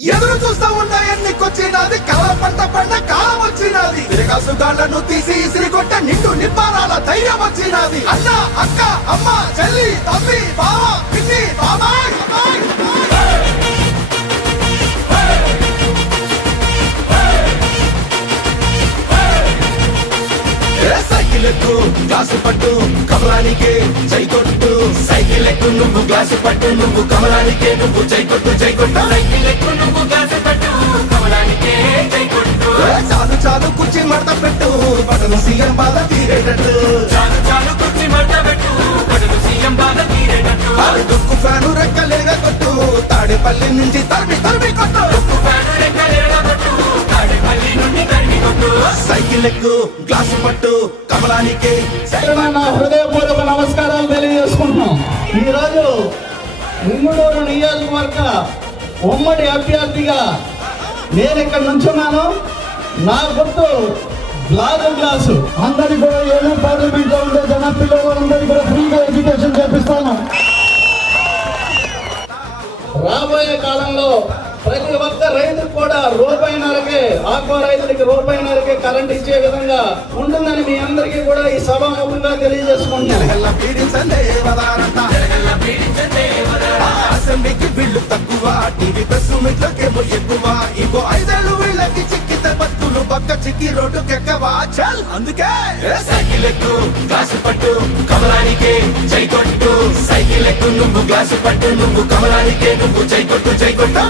ఎదురు చూస్తా ఉన్న ఎన్నికొచ్చినది కళ పంట పంట కాలం వచ్చినది తిరగాసుగాళ్లను తీసి ఇసిరి కొట్ట నిండు నిప్పారాల ధైర్యం వచ్చినది అన్న అక్క అమ్మ చెల్లి తమ్మి బావ పిన్ని బాబాయ్ సైకిల్ ఎక్కు గ్లాసు పట్టు కమలానికే జై కొట్టు సైకిల్ ఎక్కు నువ్వు గ్లాసు పట్టు నువ్వు కమలానికే నువ్వు జై కొట్టు జై కొట్టు సైకిల్ ఎక్కు నువ్వు గ్లాసు పట్టు కమలానికే జై కొట్టు చాలు చాలు కుర్చీ మడత పెట్టు బటను సీఎం బాధ తీరేటట్టు చాలు చాలు కుర్చీ మడత పెట్టు బటను సీఎం బాధ తీరేటట్టు ఆరు దుక్కు ఫ్యాను రెక్కలేగా కొట్టు తాడేపల్లి నుంచి తరిమి తరిమి కొట్టు దుక్కు ఫ్యాను రెక్కలేగా కొట్టు తాడేపల్లి నుండి తరిమి కొట్టు సైకిల్ ఎక్కు గ్లాసు పట్టు కమలానికే నా హృదయపూర్వక నమస్కారాలు తెలియజేసుకుంటున్నాం. ఈరోజు ముంగుడూరు నియోజకవర్గ ఉమ్మడి అభ్యర్థిగా నేను ఇక్కడ నుంచున్నాను. నా గుర్తు గ్లాసు. అందరి కూడా ఏలూరు పార్లమెంట్ లో ఉండే జనపిల్లలందరికీ కూడా ఫ్రీగా ఎడ్యుకేషన్ చేపిస్తాను. రాబోయే కాలంలో ప్రతి ఒక్క రైతుకు కూడా రూపాయిన్నరకే ఆక్వా రైతులకి రూపాయిన్నరకే కరెంట్ ఇచ్చే విధంగా ఉంటుందని మీ అందరికీ కూడా ఈ సభాముఖంగా తెలియజేసుకుంటున్నాను. అసెంబ్లీకి బిల్లు తక్కువ టీవీ ప్రెస్ మీట్లకేమో ఎక్కువ ఇంకో 5 ఏళ్ళు వీళ్ళకి చిక్కితే బతుకులు పక్క చిక్కి రోడ్డుకెక్కవా చల్ అందుకే సైకిల్ ఎక్కు గ్లాసు పట్టు కమలానికే జై కొట్టు సైకిల్ ఎక్కు నువ్వు గ్లాసు పట్టు నువ్వు కమలానికే నువ్వు జై కొట్టు జై కొట్టు